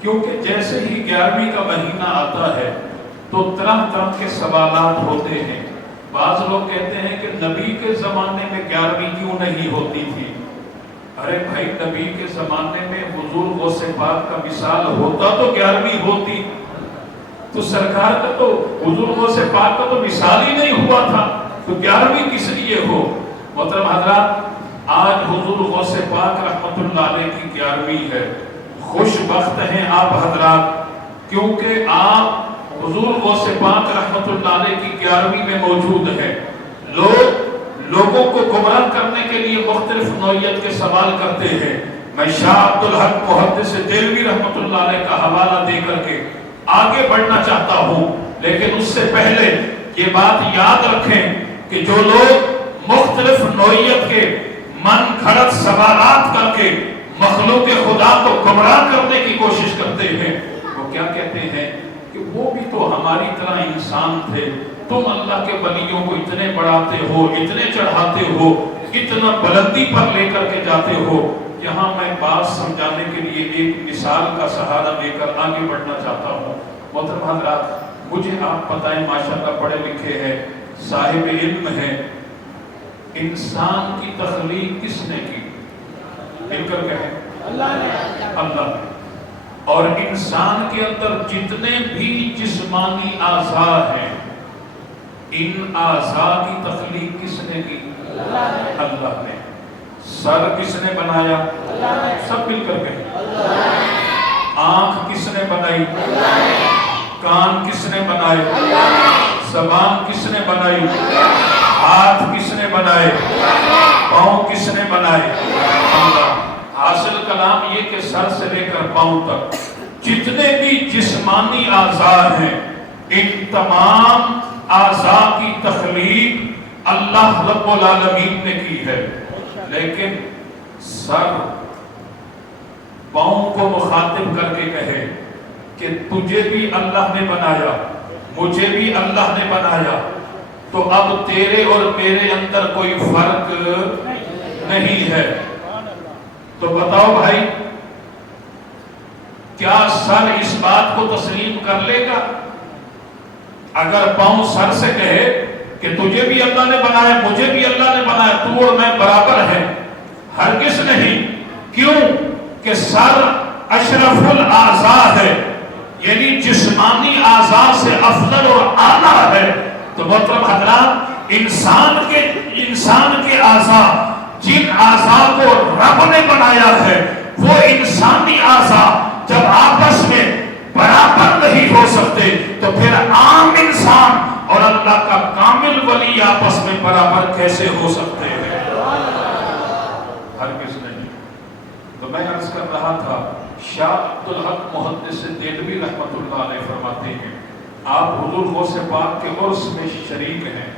کیونکہ جیسے ہی 11ویں کا مہینہ آتا ہے تو طرح طرح کے سوالات ہوتے ہیں. بعض لوگ کہتے ہیں کہ نبی کے زمانے میں 11ویں کیوں نہیں ہوتی تھی؟ ارے بھائی، نبی کے زمانے میں حضور غوث پاک کا وصال ہوتا تو 11ویں ہوتی. تو سرکار کا تو حضور غوث پاک کا تو وصال ہی نہیں ہوا تھا، تو 11ویں کس لیے ہو؟ محترم حضرات، آج حضور غوث پاک رحمت اللہ علیہ کی 11ویں ہے. خوش بخت ہیں آپ حضرات، کیونکہ آپ حضور غوث پاک رحمت اللہ علیہ کی 11ویں میں موجود ہیں. لوگوں کو گمراہ کرنے کے لیے مختلف نوعیت کے سوال کرتے ہیں. میں شاہ عبدالحق محدث دہلوی رحمت اللہ علیہ کا حوالہ دے کر کے آگے بڑھنا چاہتا ہوں، لیکن اس سے پہلے یہ بات یاد رکھیں کہ جو لوگ مختلف نوعیت کے من گھڑت سوالات کر کے مخلوق خدا کو گمراہ کرنے کی کوشش کرتے ہیں، وہ کیا کہتے ہیں کہ وہ بھی تو ہماری طرح انسان تھے. تم اللہ کے ولیوں کو اتنے بڑھاتے ہو، اتنے چڑھاتے ہو، اتنا بلندی پر لے کر کے جاتے ہو. یہاں میں بات سمجھانے کے لیے ایک مثال کا سہارا لے کر آگے بڑھنا چاہتا ہوں. محترم حضرات، مجھے آپ بتائیں، ماشاءاللہ پڑھے لکھے ہیں، صاحب علم ہیں، انسان کی تخلیق کس نے کی؟ مل کر کہیں اللہ نے. اور انسان کے اندر جتنے بھی جسمانی اعضاء ہیں، ان اعضاء کی تخلیق کس نے کی؟ اللہ نے. سر کس نے بنایا؟ سب مل کر کہیں. آنکھ کس نے بنائی؟ کان کس نے بنائے؟ زبان کس نے بنائی؟ ہاتھ کس نے بنائے؟ پاؤں کس نے بنائے؟ اللہ. حاصل کلام یہ کہ سر سے لے کر پاؤں تک جتنے بھی جسمانی اعضاء ہیں، ان تمام اعضاء کی تخلیق اللہ رب العالمین نے کی ہے. لیکن سر پاؤں کو مخاطب کر کے کہے کہ تجھے بھی اللہ نے بنایا، مجھے بھی اللہ نے بنایا، تو اب تیرے اور میرے اندر کوئی فرق نہیں ہے. تو بتاؤ بھائی، کیا سر اس بات کو تسلیم کر لے گا؟ اگر پاؤں سر سے کہے کہ تجھے بھی اللہ نے بنایا، مجھے بھی اللہ نے بنایا، تو اور میں برابر ہیں، ہرگز نہیں. کیوں کہ سر اشرف الاعضاء ہے، یعنی جسمانی اعضاء سے افضل اور اعلیٰ ہے. تو محترم حضرات، انسان کے اعضاء، جن اعضاء کو رب نے بنایا ہے، وہ انسانی اعضاء جب آپس میں برابر نہیں ہو سکتے تو پھر عام انسان اور اللہ کا کامل ولی آپس میں برابر کیسے ہو سکتے ہیں؟ ہرگز نہیں. تو میں عرض کر رہا تھا، شاہ عبدالحق محدث دہلوی رحمت اللہ علیہ فرماتے ہیں، آپ حضور غوث پاک کے عرس میں شریک ہیں،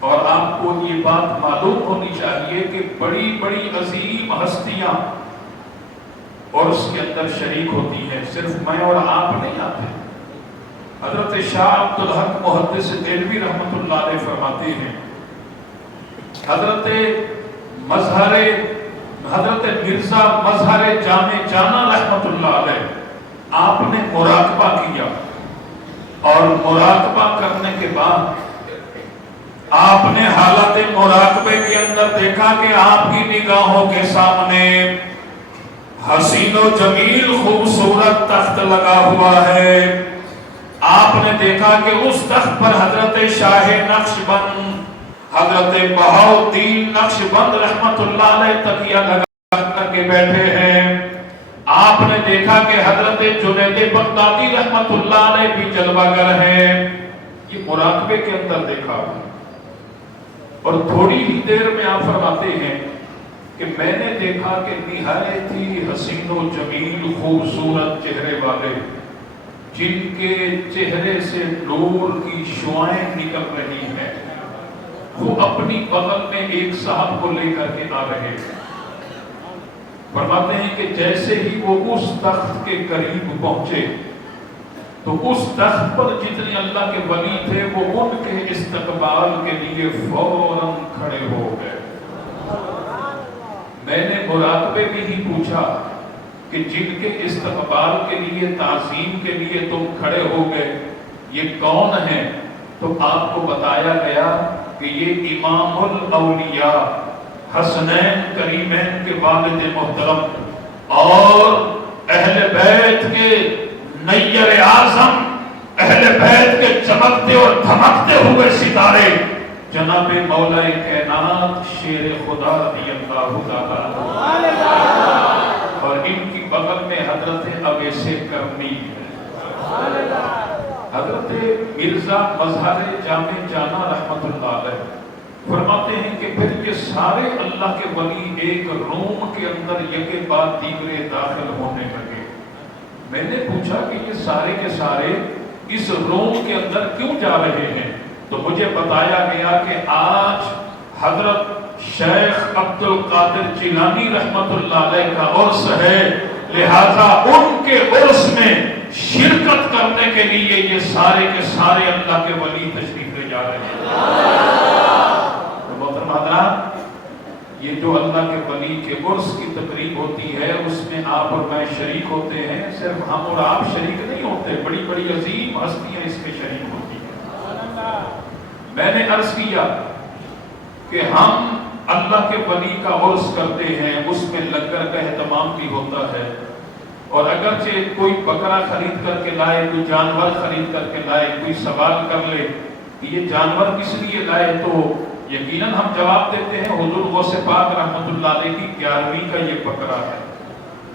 اور آپ کو یہ بات معلوم ہونی چاہیے کہ بڑی بڑی عظیم ہستیاں عرس کے اندر شریک ہوتی ہیں، صرف میں اور آپ نہیں آتے. حضرت شاہ عبدالحق محدث دہلوی رحمت اللہ علیہ فرماتے ہیں، حضرت مرزا مظہر جامع جانا رحمت اللہ علیہ، آپ نے مراقبہ کیا، اور مراقبہ کرنے کے بعد آپ نے حالت مراقبے کے اندر دیکھا کہ آپ کی نگاہوں کے سامنے حسین و جمیل خوبصورت تخت لگا ہوا ہے. آپ نے دیکھا کہ اس تخت پر حضرت شاہ نقشبند، حضرت بہاؤالدین نقشبند رحمت اللہ علیہ تکیہ لگا کر کے بیٹھے ہیں. آپ نے دیکھا کہ حضرت جنید بغدادی رحمت اللہ علیہ بھی جلوہ گر ہیں. یہ مراقبے کے اندر دیکھا. اور تھوڑی ہی دیر میں آپ فرماتے ہیں کہ میں نے دیکھا کہ نہایت ہی حسین و جمیل خوبصورت چہرے والے، جن کے چہرے سے نور کی شعائیں نکل رہی ہیں، وہ اپنی بغل میں ایک صاحب کو لے کر کے آ رہے ہیں. فرماتے ہیں کہ جیسے ہی وہ اس تخت کے قریب پہنچے تو اس تخت پر جتنے اللہ کے ولی تھے وہ ان کے استقبال کے لیے فوراً کھڑے ہو گئے. میں نے مراقبے میں ہی پوچھا کہ جن کے استقبال کے لیے، تعظیم کے لیے تم کھڑے ہو گئے، یہ کون ہیں؟ تو آپ کو بتایا گیا کہ یہ امام الاولیاء حسنین کریمین کے والد محترم اور اہل بیت کے نیر اعظم، اہل بیت کے چمکتے اور دھمکتے ہوئے ستارے جناب مولا کائنات شیر خدا رضی اللہ تعالی اور ان کی بغل میں حضرت اویس کرنی ہے، حضرت مرزا مظہر جامع جانا رحمت اللہ علیہ فرماتے ہیں کہ پھر یہ سارے اللہ کے ولی ایک روم کے اندر یکے بعد دیگرے داخل ہونے لگے۔ میں نے پوچھا کہ یہ سارے کے سارے اس روم کے اندر کیوں جا رہے ہیں؟ تو مجھے بتایا گیا کہ آج حضرت شیخ عبد القادر جیلانی رحمت اللہ علیہ کا عرس ہے، لہذا ان کے عرس میں شرکت کرنے کے لیے یہ سارے کے سارے اللہ کے ولی تشریف لے جا رہے ہیں۔ تو محترم حضرات، یہ جو اللہ کے ولی کے عرس کی تقریب ہوتی ہے اس میں آپ اور میں شریک ہوتے ہیں، صرف ہم اور آپ شریک نہیں ہوتے، بڑی بڑی عظیم ہستیاں اس میں شریک ہوتی ہیں۔ میں نے عرض کیا کہ ہم اللہ کے ولی کا عرس کرتے ہیں، اس میں لنگر کا اہتمام بھی ہوتا ہے، اور اگرچہ کوئی بکرا خرید کر کے لائے، کوئی جانور خرید کر کے لائے، کوئی سوال کر لے کہ یہ جانور کس لیے لائے، تو یقیناً ہم جواب دیتے ہیں حضور غوث پاک رحمت اللہ علیہ کی 11ویں کا یہ بکرا ہے،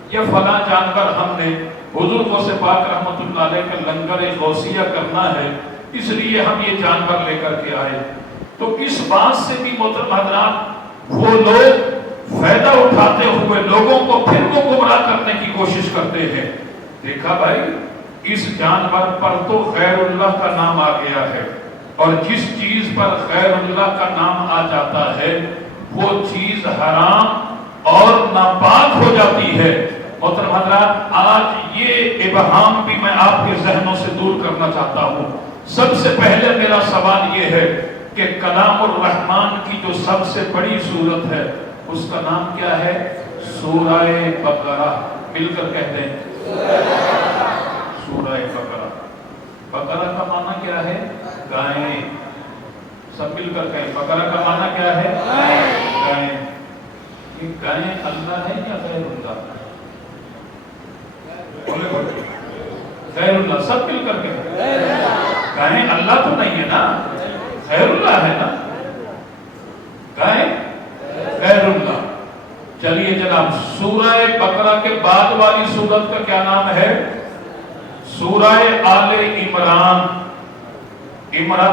یا فلاں جانور ہم نے حضور غوث پاک رحمت اللہ علیہ کا لنگر غوثیہ کرنا ہے، اس لیے ہم یہ جانور لے کر کے آئے۔ تو اس بات سے بھی محترم حضرات وہ لوگ فائدہ اٹھاتے ہوئے لوگوں کو پھر وہ گمراہ کرنے کی کوشش کرتے ہیں۔ دیکھا بھائی، اس جانور پر تو غیر اللہ کا نام آ گیا ہے، اور جس چیز پر غیر اللہ کا نام آ جاتا ہے وہ چیز حرام اور ناپاک ہو جاتی ہے۔ محترم حضرات، آج یہ ابہام بھی میں آپ کے ذہنوں سے دور کرنا چاہتا ہوں۔ سب سے پہلے میرا سوال یہ ہے کہ کلام الرحمن کی جو سب سے بڑی سورت ہے اس کا نام کیا ہے؟ سورہ بقرہ۔ مل کر کہتے ہیں سورہ بقرہ۔ بقرہ کا معنی کیا ہے؟ گائیں۔ سب مل کر کہیں، بقرہ کا معنی کیا ہے؟ گائیں۔ یہ گائیں اللہ ہے یا غیر اللہ؟ غیر اللہ۔ سب مل کر کہیں، گائیں اللہ تو نہیں ہے نا، غیر اللہ ہے نا، گائیں غیر اللہ۔ چلیے جناب، سورہ بقرہ کے بعد والی سورت کا کیا نام ہے؟ سورہ آل عمران۔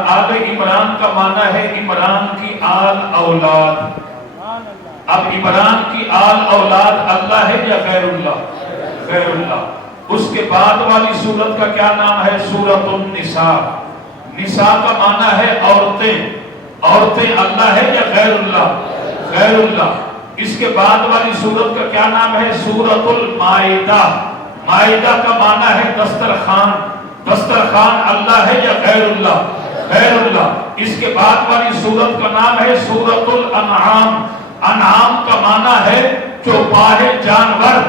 آل عمران کا معنی ہے عمران کی آل اولاد۔ اب عمران کی آل اولاد اللہ ہے یا غیر اللہ؟ غیر اللہ۔ اس کے بعد والی سورت کا کیا نام ہے؟ سورۃ النساء۔ نساء کا معنی ہے عورتیں۔ عورتیں اللہ ہے یا غیر اللہ؟ غیر اللہ۔ اس کے بعد والی سورت کا کیا نام ہے؟ سورۃ المائدہ۔ مائدہ کا معنی ہے دسترخوان۔ دسترخوان اللہ ہے یا غیر اللہ؟ غیر اللہ۔ اس کے بعد والی سورت کا نام ہے سورۃ الانعام۔ انعام کا معنی ہے چوپائے جانور۔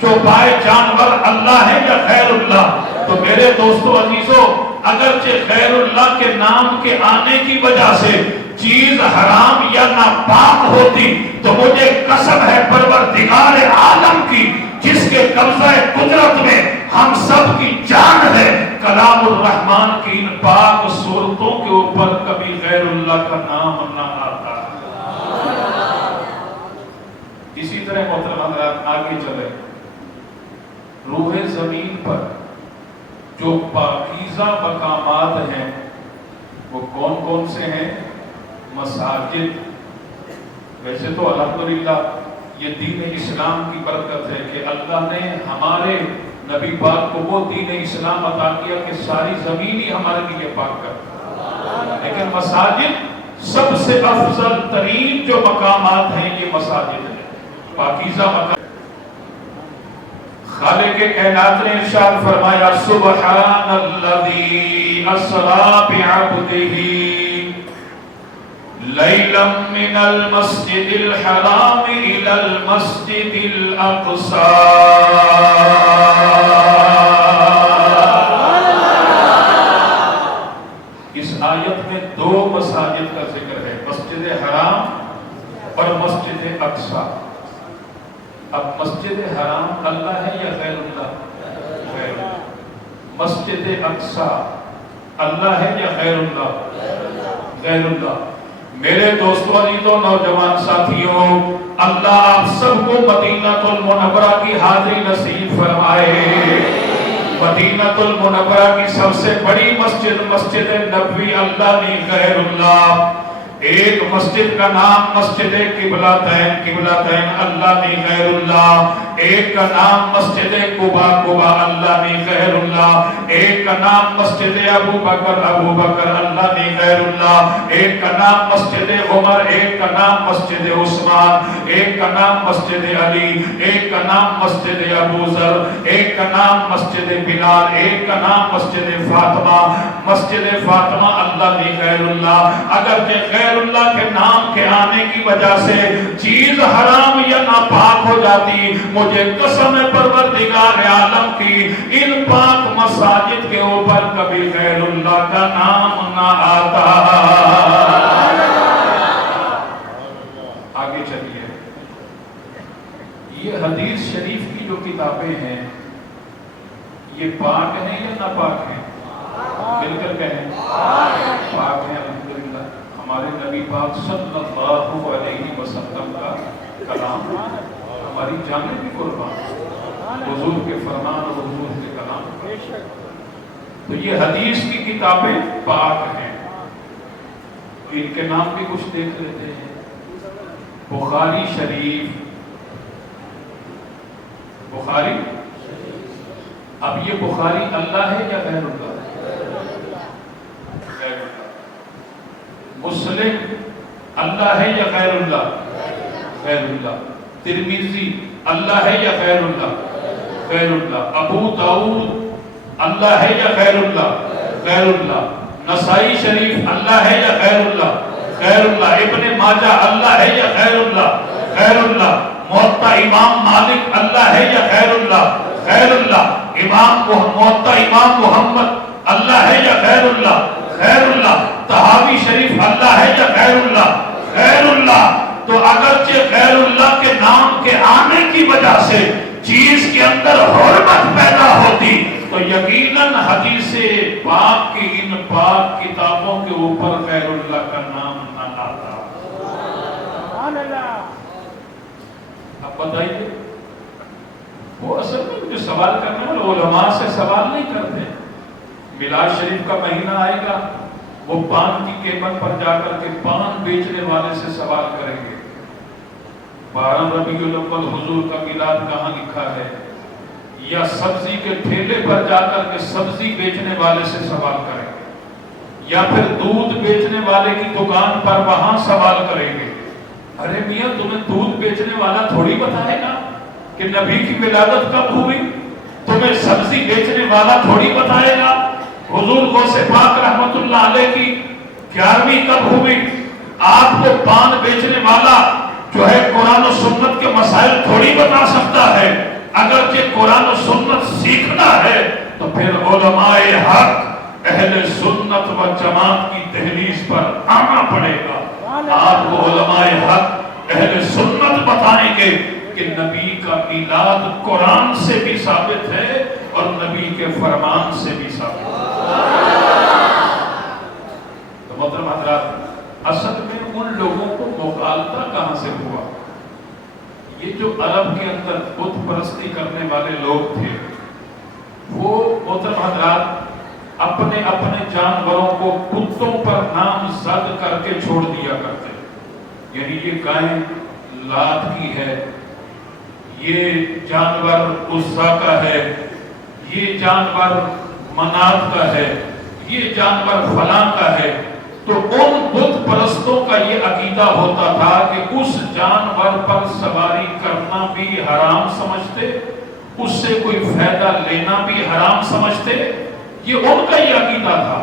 چوپائے جانور اللہ ہے یا غیر اللہ؟ تو میرے دوستو عزیزو، اگرچہ غیر اللہ کے نام کے آنے کی وجہ سے چیز حرام یا ناپاک ہوتی تو مجھے قسم ہے پروردگار عالم کی جس کے قبضہ قدرت میں ہم سب کی جان ہے، کلام الرحمن کی ان پاک صورتوں کے اوپر کبھی غیر اللہ کا نام نہ آتا۔ اسی طرح محترم حضرات آگے چلے، روح زمین پر جو پاکیزہ مقامات ہیں وہ کون کون سے ہیں؟ مساجد۔ ویسے تو الحمدللہ یہ دین اسلام کی برکت ہے کہ اللہ نے ہمارے نبی پاک کو وہ دین اسلام عطا کیا کہ ساری زمین ہی ہمارے لیے پاک کرتا، لیکن مساجد سب سے افضل ترین جو مقامات ہیں یہ مساجد ہیں، پاکیزہ مقام۔ خالق کائنات نے ارشاد فرمایا سبحان الذی اسری بعبدہ ليلا من المسجد الحرام إلى المسجد الأقصى. اس آیت میں دو مساجد کا ذکر ہے، مسجد حرام اور مسجد اقصی. اب مسجد حرام اللہ ہے یا غیر اللہ؟ غیر اللہ. مسجد اقصی اللہ ہے یا غیر اللہ؟ غیر اللہ. میرے دوستو عزیزو نوجوان ساتھیوں، اللہ آپ سب کو مدینہ المنورہ کی حاضری نصیب فرمائے. مدینہ المنورہ کی سب سے بڑی مسجد مسجد نبوی اللہ نہیں غیر اللہ. ایک مسجد کا نام مسجد قبلتین، قبلتین اللہ نہیں غیر اللہ. ایک کا نام مسجد قباء، قباء اللہ نہیں غیر اللہ. ایک کا نام مسجد ابو بکر، ابو بکر اللہ نہیں غیر اللہ. ایک کا نام مسجد عمر، ایک کا نام مسجد عثمان، ایک کا نام مسجد علی، ایک کا نام مسجد ابو ذر، ایک کا نام مسجد بلال، ایک کا نام مسجد فاطمہ. مسجد فاطمہ اللہ نہیں غیر اللہ. اگر کہ غیر اللہ کے نام کے آنے کی وجہ سے چیز حرام یا ناپاک ہو جاتی، مجھے قسم پروردگار عالم کی ان پاک مساجد کے اوپر کبھی غیر اللہ کا نام نہ آتا. آگے چلیے. یہ حدیث شریف کی جو کتابیں ہیں یہ پاک ہیں یا ناپاک ہیں؟ مل کر کہیں پاک ہیں. الحمدللہ ہمارے نبی پاک صلی اللہ علیہ وسلم کا کلام، ہماری جانیں بھی قربان حضور کے فرمان اور حضور کے کلام. تو یہ حدیث کی کتابیں پاک ہیں. ان کے نام بھی کچھ دیکھ لیتے ہیں. بخاری شریف، بخاری. اب یہ بخاری اللہ ہے یا غیر اللہ؟ غیر اللہ. مسلم اللہ ہے یا غیر اللہ؟ غیر اللہ. ترمذی اللہ ہے یا غیر اللہ؟ غیر اللہ. ابو داؤد اللہ ہے یا غیر اللہ؟ غیر اللہ. نسائی شریف اللہ ہے یا غیر اللہ؟ غیر اللہ. ابن ماجہ اللہ ہے یا غیر اللہ؟ غیر اللہ. موطا امام مالک اللہ ہے یا غیر اللہ؟ غیر اللہ. موطا امام محمد اللہ ہے یا غیر اللہ؟ غیر اللہ. طحاوی شریف اللہ ہے یا غیر اللہ؟ غیر اللہ. تو اگرچہ غیر اللہ کے نام کے آنے کی وجہ سے چیز کے اندر حرمت پیدا ہوتی تو یقیناً حدیث پاک کی ان پاک کتابوں کے اوپر غیر اللہ کا نام نہ آتا. اب بتائیے، وہ اصل میں جو سوال کرنے والے علماء سے سوال نہیں کرتے. میلاد شریف کا مہینہ آئے گا، وہ پان کی قیمت پر جا کر کے پان بیچنے والے سے سوال کریں گے. 12 ربیع الاول حضور کا میلاد کہاں لکھا ہے؟ یا سبزی کے ٹھیلے پر جا کر کے سبزی بیچنے والے سے سوال کریں گے، یا پھر دودھ بیچنے والے کی دکان پر وہاں سوال کریں گے. ارے میاں تمہیں دودھ بیچنے والا تھوڑی بتائے گا کہ نبی کی ولادت کب ہوئی. تمہیں سبزی بیچنے والا تھوڑی بتائے گا حضور غوث پاک رحمت اللہ علیہ کی 11ویں کب ہوئی. آپ کو پان بیچنے والا جو ہے قرآن و سنت کے مسائل تھوڑی بتا سکتا ہے. اگرچہ قرآن و سنت سیکھنا ہے تو پھر علماء حق اہل سنت و جماعت کی دہلیز پر آنا پڑے گا. آپ کو علماء حق اہل سنت بتائیں گے کہ نبی کا میلاد قرآن سے بھی ثابت ہے اور نبی کے فرمان سے بھی ثابت ہے. تو محترم حضرات، اصل میں ان لوگوں کو مغالطہ کہاں سے ہوا؟ یہ جو عرب کے اندر بت پرستی کرنے والے لوگ تھے، وہ محترم حضرات اپنے اپنے جانوروں کو کتوں پر نام زد کر کے چھوڑ دیا کرتے. یعنی یہ گائے لات کی ہے، یہ جانور عزا کا ہے، یہ جانور منات کا ہے، یہ جانور فلاں کا ہے. تو ان بت پرستوں کا یہ عقیدہ ہوتا تھا کہ اس جانور پر سواری کرنا بھی حرام سمجھتے، اس سے کوئی فائدہ لینا بھی حرام سمجھتے. یہ ان کا یہ عقیدہ تھا.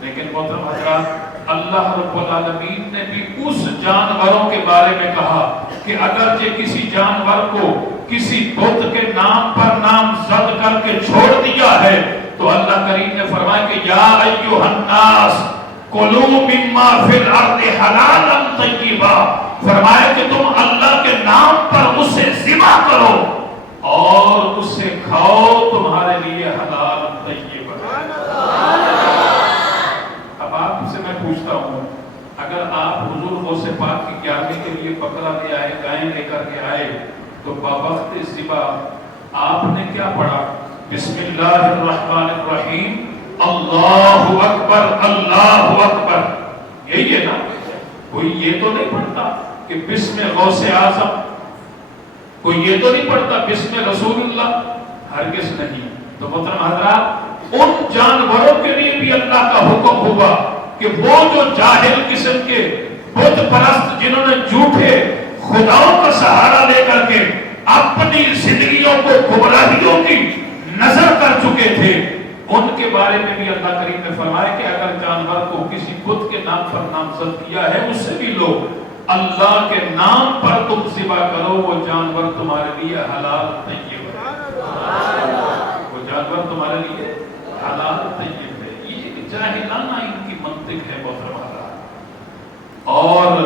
لیکن محترم حضرات، اللہ رب العالمین نے بھی اس جانوروں کے بارے میں کہا کہ اگرچہ کسی جانور کو کسی بت کے نام پر نامزد کر کے چھوڑ دیا ہے تو اللہ کریم نے فرمایا کہ یا ایھا الناس کلوا مما فی الارض حلالا طیبا، فرمایا کہ تم اللہ کے نام پر اسے ذبح کرو اور اسے کھاؤ، تمہارے لیے حلال طیب ہے۔ اب آپ سے میں پوچھتا ہوں، اگر آپ حضور غوث پاک کی 11ویں کے لیے بکرا لے آئے، گائے لے کر کے آئے، تو بوقت ذبح آپ نے کیا پڑھا؟ بسم اللہ الرحمن الرحیم، اللہ اکبر اللہ اکبر، یہی ہے نا؟ کوئی یہ تو نہیں پڑھتا کہ بسم غوث اعظم، کوئی یہ تو نہیں پڑھتا بسم رسول اللہ، ہرگز نہیں۔ تو محترم حضرات، ان جانوروں کے لیے بھی اللہ کا حکم ہوگا کہ وہ جو جاہل قسم کے بت پرست جنہوں نے جھوٹے خداؤں کا سہارا لے کر کے اپنی زندگیوں کو گمراہیوں کی نظر کر چکے تھے، ان کے بارے میں بھی اللہ کریم نے فرمایا کہ اگر جانور کو کسی بت کے نام پر نامزد کیا ہے، اس سے بھی لو، اللہ کے نام پر تم ذبح کرو، وہ جانور تمہارے لیے حلال طیب ہے، وہ جانور تمہارے لیے حلال طیب ہے۔ یہ جاہلانہ ان کی منطق ہے محترم حضرات۔ اور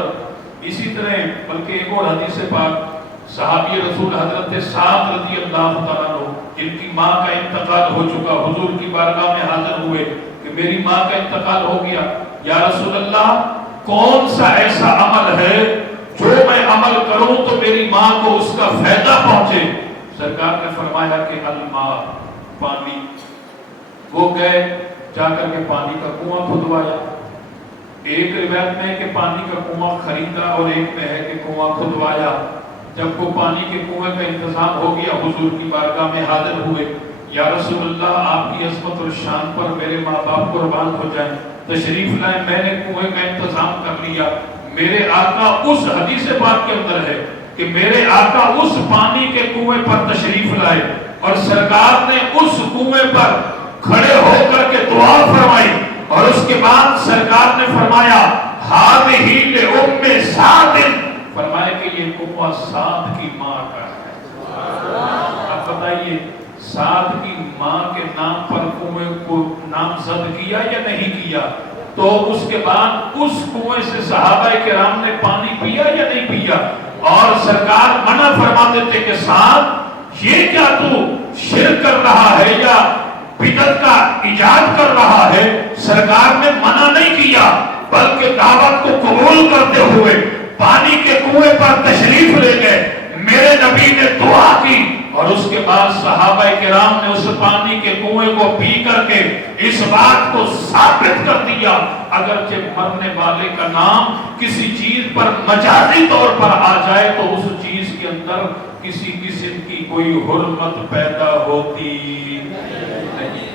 اسی طرح بلکہ ایک اور حدیث پاک، صحابی رسول حضرت سعد رضی اللہ تعالیٰ عنہ، جن کی ماں کا انتقال ہو چکا، حضور کی بارگاہ میں حاضر ہوئے کہ میری ماں کا انتقال ہو گیا، یا رسول اللہ کون سا ایسا عمل ہے جو میں عمل کروں تو میری ماں کو اس کا فائدہ پہنچے؟ سرکار نے فرمایا کہ الماء، پانی۔ وہ گئے، جا کر کے پانی کا کنواں کھدوایا۔ ایک روایت میں ہے کہ پانی کا کنواں خریدا اور ایک میں ہے کہ کنواں کھدوایا۔ جب وہ پانی کے کنویں کا انتظام ہو گیا، حضور کی بارگاہ میں حاضر ہوئے، یا رسول اللہ آپ کی عظمت اور شان پر میرے ماں باپ قربان ہو جائیں، تشریف لائیں، میں نے کنویں کا انتظام کر لیا۔ میرے آقا اس حدیث پاک کے اندر ہے کہ میرے آقا اس پانی کے کنویں پر تشریف لائے اور سرکار نے اس کنویں پر کھڑے ہو کر کے دعا فرمائی، اور اس کے بعد سرکار نے فرمایا ہذہ لأم سعد، فرمایا کہ یہ کنواں سعد کی ماں کا ہے۔ اب بتائیے سعد کی ماں کے نام پر کنویں کو نامزد کیا یا نہیں کیا؟ تو اس کے بعد اس کنویں سے صحابہ کرام نے پانی پیا یا نہیں پیا؟ اور سرکار منع فرماتے تھے کہ سعد یہ کیا تو شرک کر رہا ہے یا بدعت کا ایجاد کر رہا ہے؟ سرکار نے منع نہیں کیا، بلکہ دعوت کو قبول کرتے ہوئے پانی کے کنویں پر تشریف لے گئے، میرے نبی نے دعا کی، اور اس کے بعد صحابہ کرام نے اس پانی کے کنویں کو پی کر کے اس بات کو ثابت کر دیا، اگرچہ مرنے والے کا نام کسی چیز پر مجازی طور پر آ جائے تو اس چیز کے اندر کسی قسم کی کوئی حرمت پیدا ہوتی نہیں۔